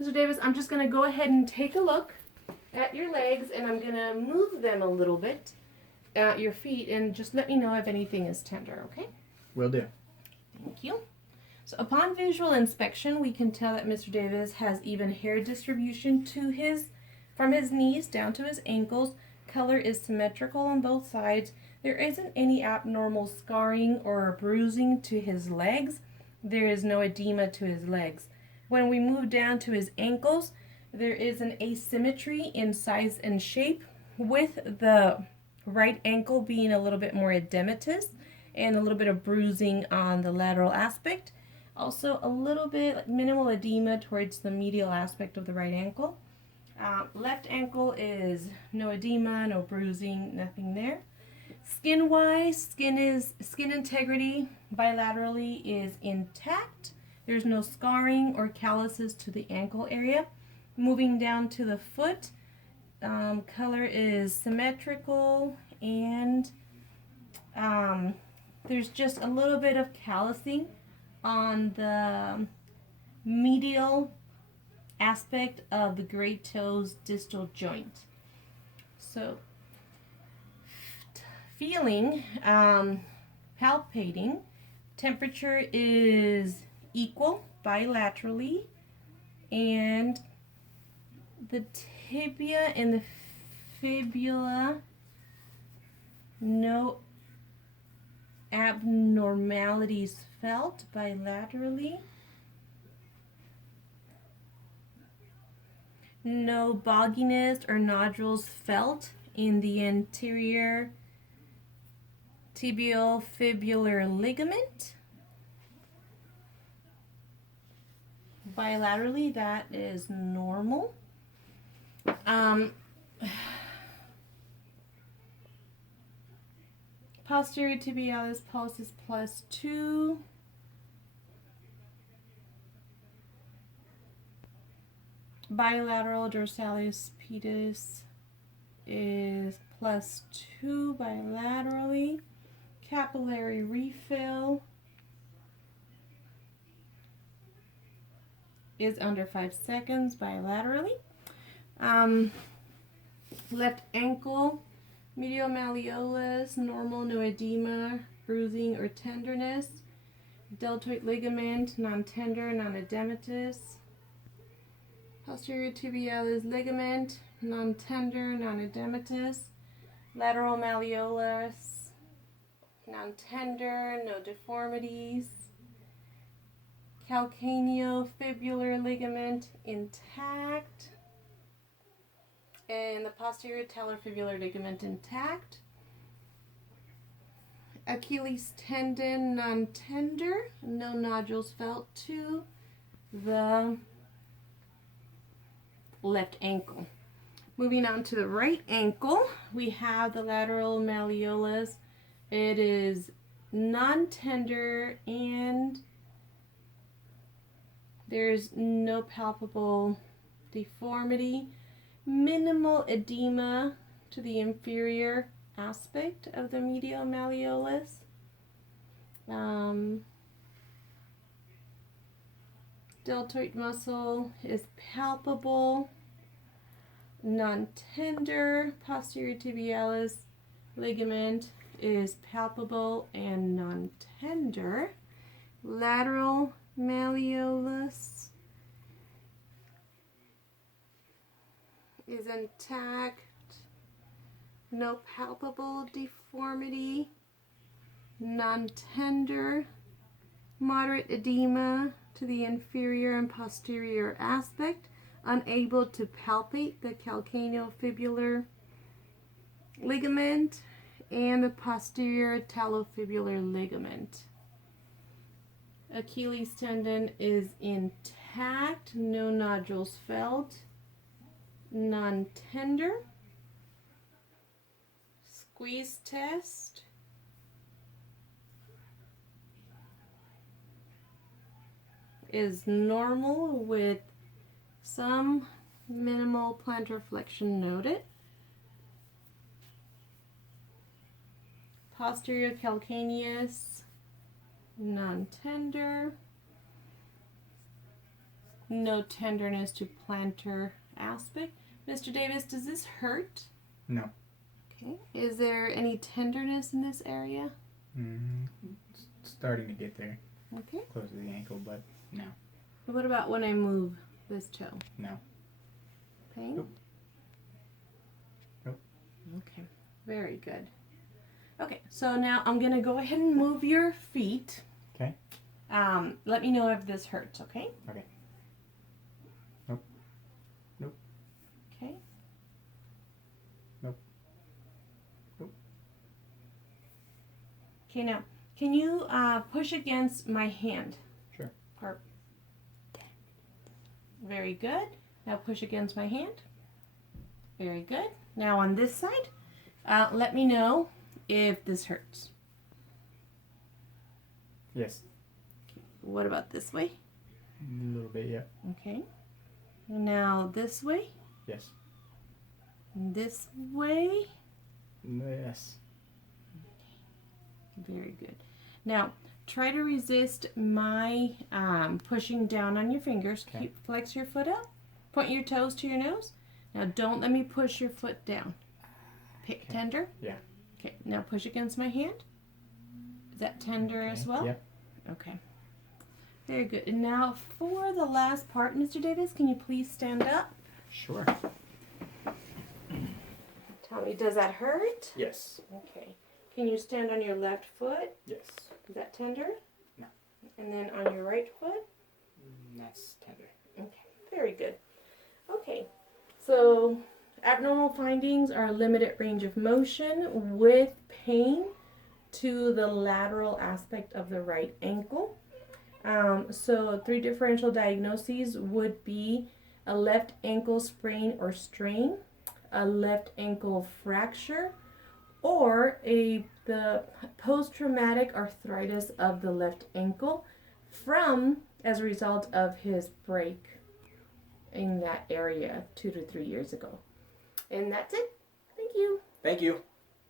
Mr. Davis, I'm just going to go ahead and take a look at your legs, and I'm going to move them a little bit at your feet, and just let me know if anything is tender, okay? Will do. Thank you. So upon visual inspection, we can tell that Mr. Davis has even hair distribution from his knees down to his ankles. Color is symmetrical on both sides. There isn't any abnormal scarring or bruising to his legs. There is no edema to his legs. When we move down to his ankles, there is an asymmetry in size and shape, with the right ankle being a little bit more edematous and a little bit of bruising on the lateral aspect. Also a little bit minimal edema towards the medial aspect of the right ankle. Left ankle is no edema, no bruising, nothing there. Skin-wise, skin integrity bilaterally is intact. There's no scarring or calluses to the ankle area. Moving down to the foot, color is symmetrical, and there's just a little bit of callusing on the medial aspect of the great toe's distal joint. So, feeling, palpating, temperature is equal bilaterally, and the tibia and the fibula, no abnormalities felt bilaterally. No bogginess or nodules felt in the anterior tibial fibular ligament. Bilaterally, that is normal. Posterior tibialis pulse is +2. Bilateral dorsalis pedis is +2 bilaterally. Capillary refill is under 5 seconds bilaterally. Left ankle, medial malleolus, normal, no edema, bruising, or tenderness. Deltoid ligament, non-tender, non-edematous. Posterior tibialis ligament, non-tender, non-edematous. Lateral malleolus, non-tender, no deformities. Calcaneofibular ligament intact, and the posterior talofibular ligament intact. Achilles tendon non-tender, no nodules felt to the left ankle. Moving on to the right ankle, we have the lateral malleolus. It is non-tender, and there's no palpable deformity. Minimal edema to the inferior aspect of the medial malleolus. Deltoid muscle is palpable, non-tender. Posterior tibialis ligament is palpable and non-tender. Lateral malleolus is intact, no palpable deformity, non-tender, moderate edema to the inferior and posterior aspect, unable to palpate the calcaneofibular ligament and the posterior talofibular ligament. Achilles tendon is intact, no nodules felt, non-tender. Squeeze test is normal with some minimal plantar flexion noted. Posterior calcaneus, non-tender. No tenderness to plantar aspect. Mr. Davis, does this hurt? No. Okay. Is there any tenderness in this area? It's starting to get there. Okay. Close to the ankle, but no. What about when I move this toe? No. Pain? Nope. Nope. Okay. Very good. Okay, so now I'm going to go ahead and move your feet. Okay. Let me know if this hurts, okay? Okay. Nope. Nope. Okay. Nope. Nope. Okay, now, can you push against my hand? Sure. Very good. Now push against my hand. Very good. Now on this side, let me know if this hurts. Yes. What about this way? A little bit, yeah. Okay. Now this way. Yes. This way. Yes. Very good. Now try to resist my pushing down on your fingers. Okay. Flex your foot up. Point your toes to your nose. Now don't let me push your foot down. Pick Okay. tender. Yeah. Okay. Now push against my hand. Is that tender as well? Yeah. Okay. Very good. And now for the last part, Mr. Davis, can you please stand up? Sure. Tell me, does that hurt? Yes. Okay. Can you stand on your left foot? Yes. Is that tender? No. And then on your right foot? That's tender. Okay. Very good. Okay. So abnormal findings are limited range of motion with pain to the lateral aspect of the right ankle. So 3 differential diagnoses would be a left ankle sprain or strain, a left ankle fracture, or the post-traumatic arthritis of the left ankle as a result of his break in that area 2 to 3 years ago. And that's it. Thank you. Thank you.